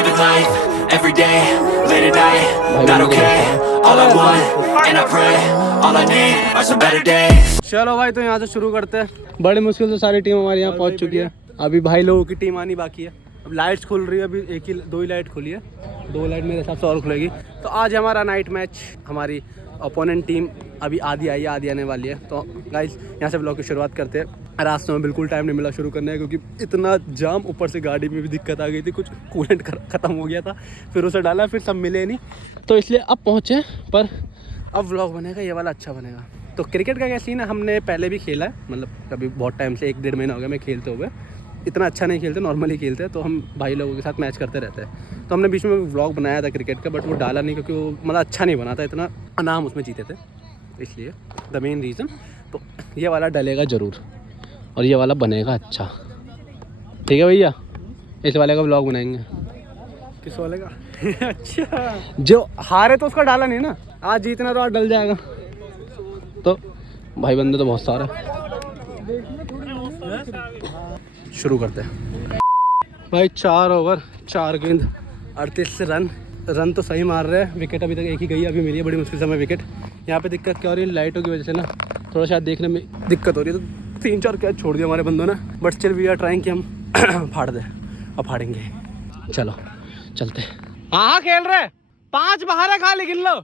living life, every day, late at night, not okay. All I want, and I pray, all I need are some better days. चलो भाई तो यहाँ से शुरू करते हैं। बड़ी मुश्किल से सारी टीम हमारी यहाँ पहुँच चुकी है। अभी भाई लोगों की टीम आनी बाकी है। अब लाइट्स खुल रही है, अभी दो ही लाइट खुली है, 2 लाइट मेरे हिसाब से और खुलेगी। तो आज हमारा नाइट मैच, हमारी ओपोनेंट टीम अभी आधी आई है, आधी आने वाली है। तो गाइस यहाँ से ब्लॉग की शुरुआत करते हैं। रास्ते में बिल्कुल टाइम नहीं मिला शुरू करने का, क्योंकि इतना जाम, ऊपर से गाड़ी में भी दिक्कत आ गई थी, कुछ कूलेंट ख़त्म हो गया था, फिर उसे डाला, फिर सब मिले नहीं, तो इसलिए अब पहुँचे। पर अब व्लॉग बनेगा ये वाला, अच्छा बनेगा। तो क्रिकेट का क्या सीन है, हमने पहले भी खेला है, मतलब कभी बहुत टाइम से 1-1.5 महीना हो गया मैं खेलते हुए। इतना अच्छा नहीं खेलते, नॉर्मली खेलते हैं, तो हम भाई लोगों के साथ मैच करते रहते हैं। तो हमने बीच में व्लॉग बनाया था क्रिकेट का, बट वो डाला नहीं, क्योंकि वो मतलब अच्छा नहीं बना था, इतना नाम उसमें जीते थे, इसलिए द मेन रीज़न। तो ये वाला डलेगा ज़रूर, और ये वाला बनेगा अच्छा, ठीक है भैया। इस वाले का व्लॉग बनाएंगे। किस वाले का? अच्छा, जो हारे तो उसका डाला नहीं ना, आज जीतना तो आज डल जाएगा। तो भाई बंदे तो बहुत सारे, शुरू करते हैं भाई। 4 ओवर 4 गेंद 38 रन तो सही मार रहे हैं। विकेट अभी तक एक ही गई, अभी मिली है बड़ी मुश्किल से हमें विकेट। यहाँ पे दिक्कत क्या हो रही है, लाइटों की वजह से ना थोड़ा शायद देखने में दिक्कत हो रही है, तो 3-4 कैच छोड़ दिया हमारे बंदों ने, but still we are trying कि हम फाड़ दें, अब फाड़ेंगे। चलो चलते। हाँ खेल रहे, 5 बाहर है, खाली गिन लो।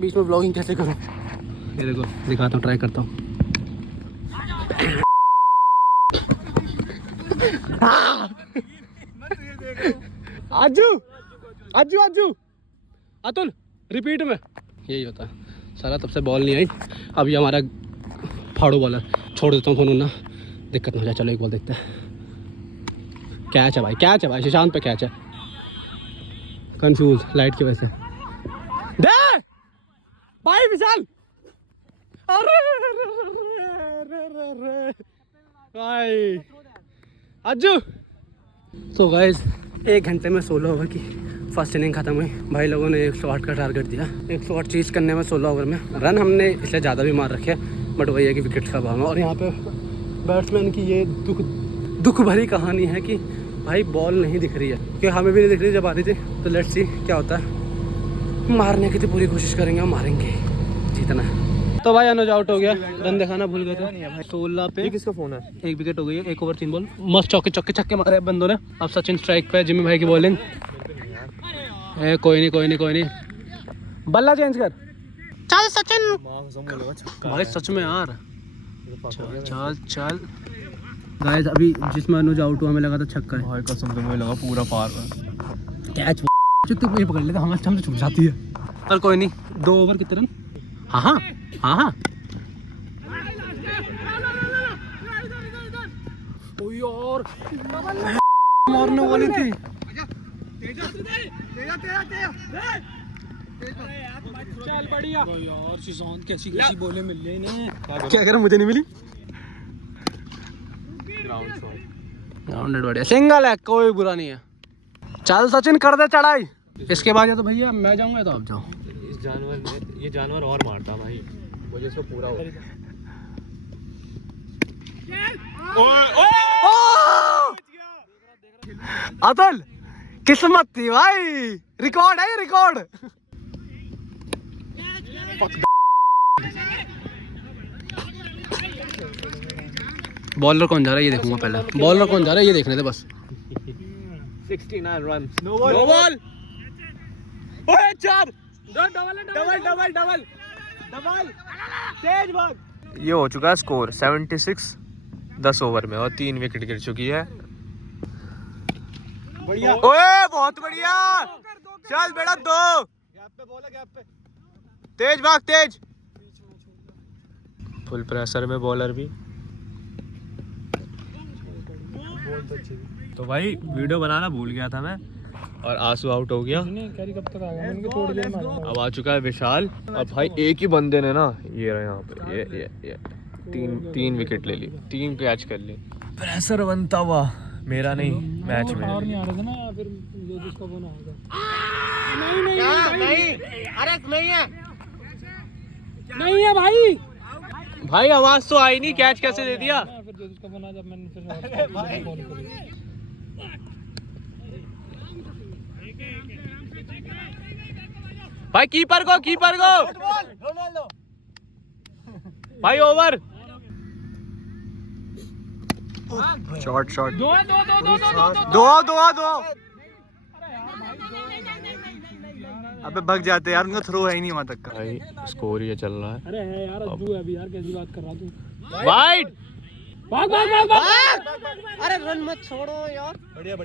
बीच में ब्लॉगिंग कैसे करूँ, ये देखो दिखाता हूँ, ट्राई करता हूँ। आजू आजू आजू अतुल, रिपीट में यही होता है सारा। तब से बॉल नहीं आई। अभी हमारा फाड़ू बॉलर, छोड़ देता हूँ फोन ना, दिक्कत ना हो जाए। चलो एक बॉल देखते हैं। कैच है भाई, कैच है भाई, शीशांत पे कैच है। कंफ्यूज लाइट की वजह से। दे भाई विशाल, अरे भाई अज्जू। तो गाइस 1 घंटे में 16 ओवर की फर्स्ट इनिंग खत्म हुई। भाई लोगों ने 108 का टारगेट दिया, 108 चीज़ करने में 16 ओवर में। रन हमने इसलिए ज़्यादा भी मार रखे, बट वही है कि विकेट का भाव है। और यहाँ पे बैट्समैन की ये दुख भरी कहानी है कि भाई बॉल नहीं दिख रही है, क्योंकि हमें भी नहीं दिख रही जब आ रही थी। तो लेट्स सी क्या होता है। मारने की तो पूरी कोशिश करेंगे, हम मारेंगे, जीतना है। तो भाई अनुज आउट हो गया, रन दिखाना भूल गए थे। 16 पे किसका फोन है, 1 विकेट हो गई है, 1 ओवर 3 बॉल। मस्त चौके छक्के मारे बंदों ने। अब सचिन स्ट्राइक पे, जिम्मी भाई की बॉलिंग। कोई नहीं, बल्ला चेंज कर, चल सचिन भाई, सच में यार। चल गाइस, अभी जिसमें अनुज आउट हुआ हमें लगा था छक्का है भाई, कसम से मुझे लगा पूरा पार कैच। ये पकड़ लेते, हमसे छूट जाती है। पर कोई नहीं, 2 ओवर कितने रन? हाँ ओ यार, मारने वाली थी। चल बढ़िया यार, शीशांत कैसी बॉलें मिल रही इन्हें। क्या कह रहा, मुझे नहीं मिली। ग्राउंडेड बढ़िया, सिंगल है, कोई बुरा नहीं है। चल सचिन कर दे चढ़ाई। इसके बाद या तो भैया मैं जाऊंगा, तो आप जाओ। ये जानवर और मारता भाई, मुझे इसको पूरा हो। अतुल किस्मत थी भाई, रिकॉर्ड है ये, रिकॉर्ड। बॉलर कौन जा रहा है ये देखूंगा पहले, बॉलर कौन जा रहा है ये देखने थे बस। 69 रन, नो बॉल। ओए 4 डबल तेज भाग। ये हो चुका है स्कोर 76 10 ओवर में, और 3 विकेट गिर चुकी है। बढ़िया, ओए बहुत बढ़िया, चल बेटा 2 गैप पे बॉल है, गैप पे तेज भाग, तेज। फुल प्रेशर में बॉलर भी। तो भाई वीडियो बनाना भूल गया था मैं, और आंसू आउट हो गया। अब आ चुका है विशाल, और भाई एक ही बंदे ने ना, ये रहा यहाँ पे, ये 3 विकेट ले ली, 3 कैच कर ली। प्रेशर बनता हुआ, मेरा नहीं, मैच में नहीं आ रहा था ना, फिर जिसका वो ना नहीं है भाई। भाई आवाज तो आई नहीं, कैच कैसे दे दिया। भाई कीपर को भाई ओवर शॉट दो अबे भग जाते यार, उनका थ्रो है ही नहीं वहां तक का। भाई स्कोर ये चल रहा है। अरे है यार अद्दू है अभी यार, कैसी बात कर रहा तू। वाइड भाग अरे रन मत छोड़ो यार। बढ़िया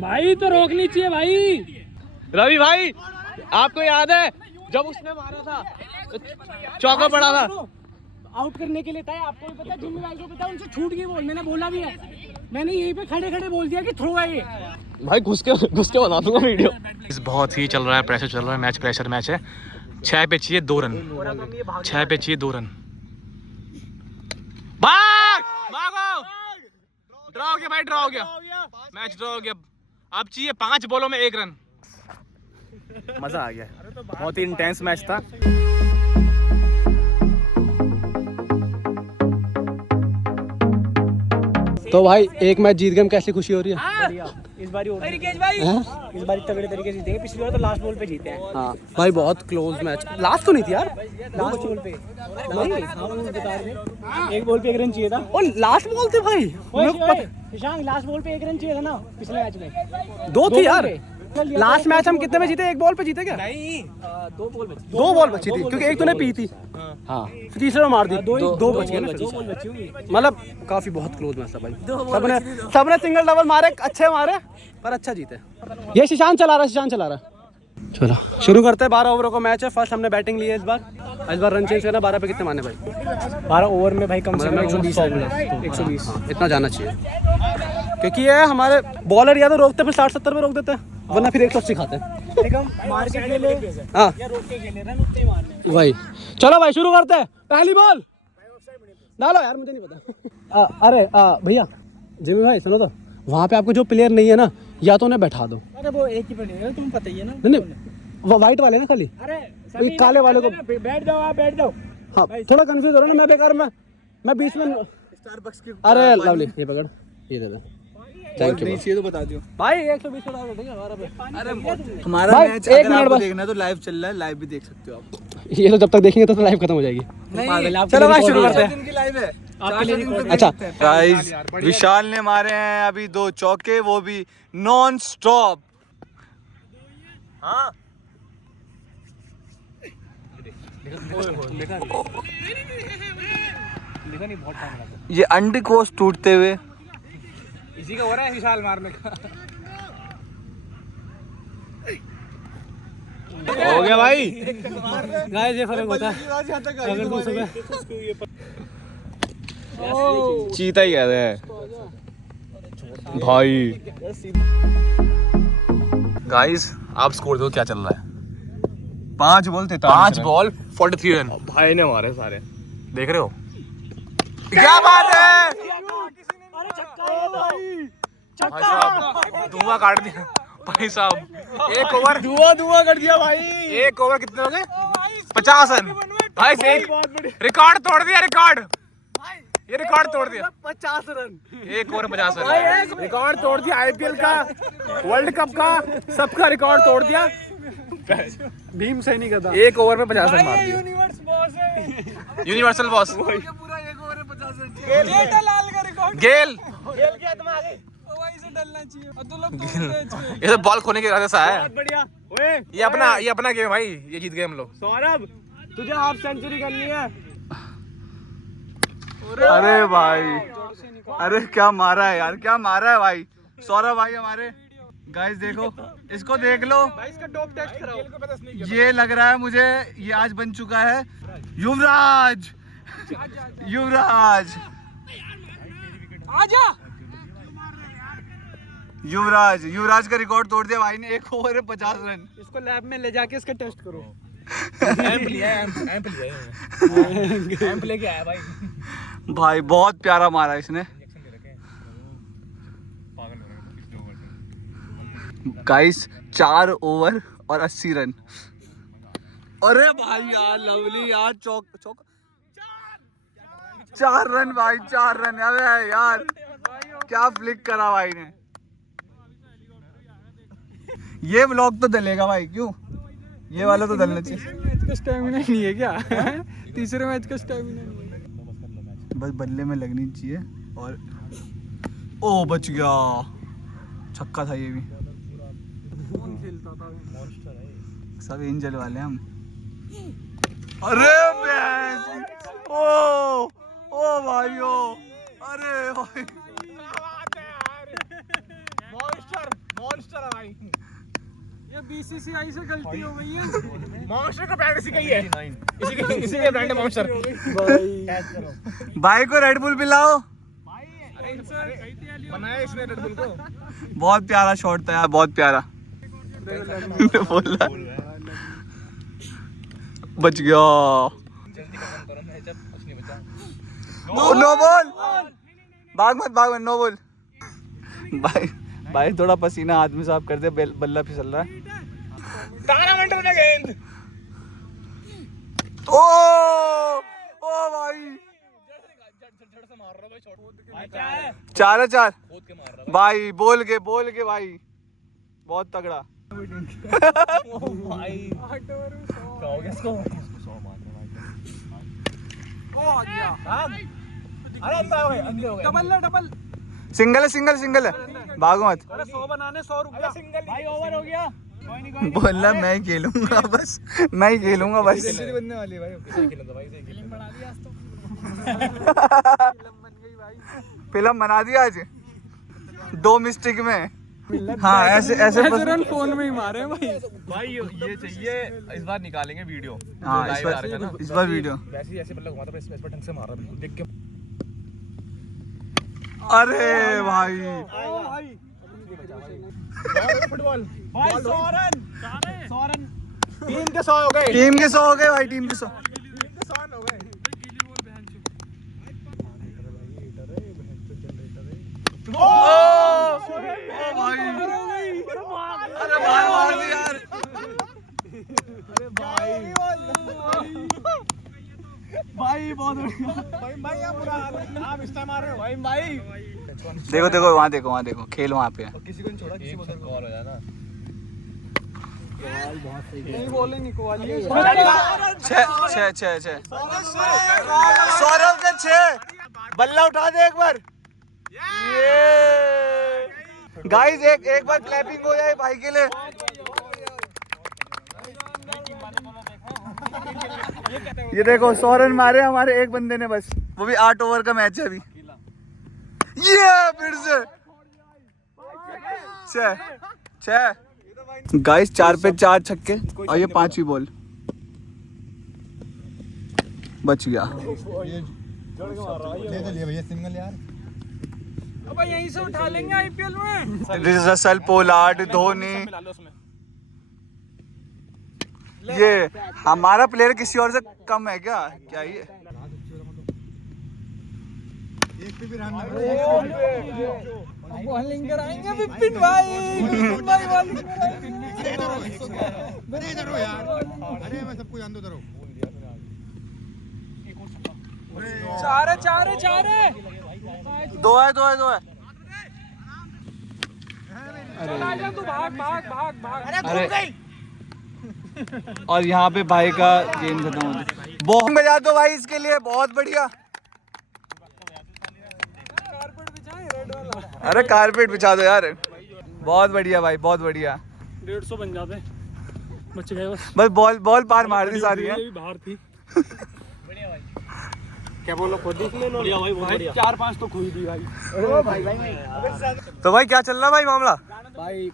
भाई तो रोकनी चाहिए भाई। रवि भाई आपको याद है जब उसने मारा था चौका पड़ा था आउट करने के लिए था, आपको भी पता है, जिम्मी भाई को पता है, उनसे छूट गई बॉल। मैंने बोला भी है, मैंने यहीं पे खड़े बोल दिया कि थ्रो है ये। भाई घुस के बना दूंगा वीडियो। इस बहुत ही चल रहा है, प्रेशर चल रहा है, मैच प्रेशर मैच है। 6 पे चाहिए 2 रन, 6 पे चाहिए 2 रन। भागो ड्रॉ हो गया भाई, ड्रॉ हो गया मैच, ड्रॉ हो गया। अब चाहिए 5 बॉलों में 1 रन। मजा आ गया, बहुत ही इंटेंस मैच था। तो भाई एक मैच जीत गए हम, कैसी खुशी हो रही है। इस बारी तगड़े तरीके से जीतेंगे। पिछली बार तो लास्ट बॉल पे जीते हैं। हाँ भाई बहुत क्लोज मैच, लास्ट तो नहीं थी यार, लास्ट बॉल पे नहीं, हाँ वो बता रहे थे, 1 बॉल पे 1 रन चाहिए था। और लास्ट बॉल थे भाई, ईशान लास्ट बॉल पे 1 रन चाहिए था ना पिछले मैच में। 2 थी यार। लास्ट मैच हम कितने में जीते, 1 बॉल पे जीते क्या? नहीं 2 बॉल बची, 2 बॉल बची थी, क्योंकि एक तो ने पी थी। हाँ तीसरे में मार दी, 2 बच गए ना। 2 बॉल बची होंगी। मतलब काफी बहुत क्लोज मैच था भाई। सबने सिंगल डबल मारे, अच्छे मारे, पर अच्छा जीते। ये शीशान चला रहा। चलो शुरू करते हैं। 12 ओवरों का मैच है। फर्स्ट हमने बैटिंग ली है इस बार रन चेंज करना। 12 पे कितने मारने भाई? 12 ओवर में भाई कम से कम 120 120 इतना जाना चाहिए, क्योंकि ये हमारे बॉलर या तो रोकते फिर 60-70 में रोक देते हैं, वरना फिर 180 खाते हैं। मार के खेले हाँ या रोक के खेले, रन उतने मारने भाई। चलो भाई शुरू करते हैं। पहली बॉल डालो यार, मुझे नहीं पता। अरे भैया जिम्मी भाई सुनो तो, वहाँ पे आपको जो प्लेयर नहीं है ना, या तो उन्हें बैठा दो। अरे वो एक ही पे नहीं है, तुम्हें पता ही है ना। नहीं वो वाइट वाले ना खाली, अरे वही काले वाले को बैठ जाओ, आप बैठ जाओ। हाँ थोड़ा कंफ्यूज हो रहा है ना, मैं बेकार मैं बीच में। स्टारबक्स की अरे लवली ये पकड़, ये दे दे, थैंक यू चाहिए तो बता दियो भाई। 120 का डाल देंगे हमारा पे। अरे हमारा भाई, मैच एक अगर मिनट आपको बस। देखना है तो लाइव चल रहा है, लाइव भी देख सकते हो आप। ये तो जब तक देखेंगे तो लाइव खत्म हो जाएगी। चलो भाई शुरू करते हैं। दिन की लाइव है। अच्छा गाइस विशाल ने मारे हैं अभी 2 चौके, वो भी नॉन स्टॉप। हाँ ये अंडे कोस टूटते हुए इसी का हो रहा है विशाल मारने का। हो गया भाई। गाइस ये फर्क होता है अगर दूसरे पे। चीता ही कहते हैं भाई। गाइस आप स्कोर दो, क्या चल रहा है? 5 बॉल थे, 5 बॉल 43 रन भाई ने मारे सारे, देख रहे हो? क्या बात है भाई साहब, धुआं काट दिया भाई साहब। 1 ओवर धुआं कर दिया भाई। 1 ओवर कितने हो गए? 50 रन भाई से। रिकॉर्ड तोड़ दिया, ये रिकॉर्ड तोड़ दिया। 50 रन 1 ओवर 50 रन रिकॉर्ड तोड़ दिया, आईपीएल का, वर्ल्ड कप का, सबका रिकॉर्ड तोड़ दिया। भीम सैनी का था। 1 ओवर में 50 रन मार दिए। यूनिवर्सल बॉस गेल। ये तो बॉल खोने के इरादे से आया है। बढ़िया। ये अपना गेम है भाई, ये जीत गए हम लोग। सौरभ तुझे हाफ सेंचुरी करनी है। अरे भाई, अरे क्या मारा है यार, क्या मारा है भाई सौरभ भाई हमारे। गाइस देखो, इसको देख लो भाई इसका डोप टेस्ट कराओ। ये लग रहा है मुझे, ये आज बन चुका है युवराज। आजा युवराज का रिकॉर्ड तोड़ दिया भाई ने। 1 ओवर में 50 रन। इसको लैब में ले जाके इसका टेस्ट करो। एम्प लेके आया भाई बहुत प्यारा मारा इसने। गाइस 4 ओवर और 80 रन। अरे भाई यार लवली यार, चौक 4 रन भाई, 4 रन। अरे यार क्या फ्लिक करा भाई ने। ये व्लॉग तो डलेगा भाई, क्यों? ये वाला तो डलना चाहिए। मैच का स्टैमिना नहीं है क्या? तीसरे मैच का स्टैमिना नहीं है। बस बल्ले में लगनी चाहिए और ओ बच गया, छक्का था ये भी। कौन खेलता था? सब एंजल वाले हम। अरे भैंस, ओ भाइयों, अरे भाई मॉन्स्टर है भाई। ये बीसीसीआई से गलती हो गई है। मॉन्स्टर का ब्रांड इसी का ही है, इसी का ब्रांड है मॉन्स्टर। भाई को रेड बुल पिलाओ। बनाया इसने रेड बुल को। बहुत प्यारा शॉट था यार, बहुत प्यारा। बोला बच गया। नो बॉल, भाग मत, नो बॉल। भाई थोड़ा पसीना हाथ में साफ कर दे, बल्ला फिसल रहा है। गेंद ओ भाई 4-4 भाई, बोल के भाई, बहुत तगड़ा। डबल सिंगल है, भागो मत। 100 बनाने 100 रुपया। भाई ओवर हो गया। बोलना मैं ही खेलूंगा बस, मैं ही खेलूंगा बस। बनने वाली है भाई। फिल्म बना दिया आज 2 मिस्टेक में। हाँ ऐसे रन फोन में ही मारे हैं भाई। भाई ये चाहिए, इस बार निकालेंगे वीडियो। हाँ जो इस live आ रखा है ना, बार वीडियो। वैसे ही ऐसे बल्ला घुमाता था, इस पर ढंग से मार रहा बिल्कुल देख के। अरे भाई फुटबॉल भाई 100 रन टीम के 100 हो गए, टीम के 100 हो गए भाई, टीम के 100 हो गए। भाई, अरे भाई मार दी यार। भाई बहुत बढ़िया। भाई आप पूरा आप इस टाइम आ रहे हो भाई। देखो वहाँ देखो खेल वहाँ पे है। किसी को नहीं छोड़ा, किसी को कॉल हो जाए ना। नहीं बोले निकवाली। 6 सौरभ के 6। बल्ला उठा दे एक बार। ये गाइस एक बार क्लैपिंग हो जाए भाई के लिए। ये देखो 100 रन मारे हमारे एक बंदे ने बस, वो भी 8 ओवर का मैच है अभी। ये फिर से 6 गाइस, 4 पे 4 छक्के और ये 5वीं बॉल बच गया। अब यहीं से उठा लेंगे आईपीएल में। रसल, पोलार्ड, धोनी, ये हमारा प्लेयर किसी और से कम है क्या ये? बॉलिंग कराएंगे विपिन भाई। चार है। 2 है। आजा तू, भाग। अरे और यहाँ पे भाई का गेम खत्म हो गया। बहुत बजा दो भाई इसके लिए, बहुत बढ़िया। कारपेट बिछाए रेड वाला। अरे कारपेट बिछा दो यार, बहुत बढ़िया भाई, बहुत बढ़िया। 150 बन जाते, बच गए बस बॉल पार मार दी सारी है। बाहर थी। क्या बोलो खुद ही। बढ़िया भाई, 4-5 तो खोई दी भाई। तो भाई क्या चल रहा भाई मामला? भाई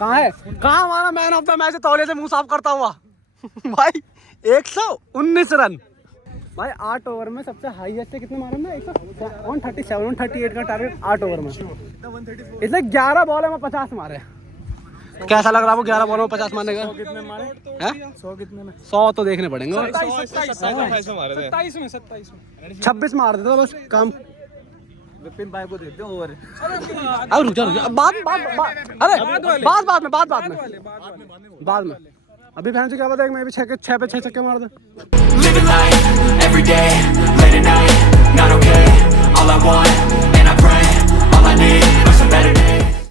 कहाँ हमारा मैन ऑफ द मैच तौले से मुंह साफ करता हुआ। भाई 119 रन भाई 8 ओवर में। सबसे हाईएस्ट कितने मारे ना? 137-138 का टारगेट 8 ओवर में। इसलिए 11 बॉल में 50 मारे। कैसा लग रहा है वो 11 बॉल में 50 मारने का? कितने मारे? 100 कितने में? 100 तो देखने पड़ेंगे। 26 मार देते बस काम। विपिन भाई को देते ओवर। अब रुक जा बाद में। अभी फैन से क्या पता है, मैं भी 6 पे 6 छक्के मार दे। Living life every day, late at night, not okay. All I want, and